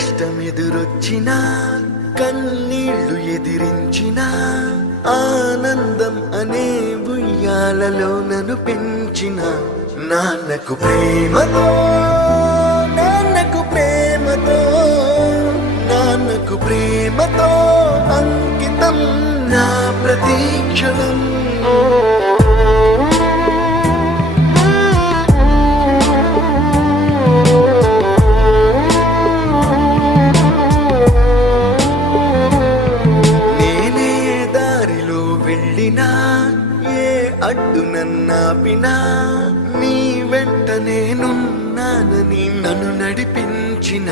కష్టమెదురొచ్చినా కన్నీళ్లు ఎదిరించిన ఆనందం అనే ఉయ్యాలలో నన్ను పెంచిన నాన్నకు ప్రేమతో నాన్నకు ప్రేమతో నాన్నకు ప్రేమతో అంకితం నా ప్రతీక్షణం. ఏ అడ్డు నన్నాపినా నీ వెంట నేనున్నానని నన్ను నడిపించిన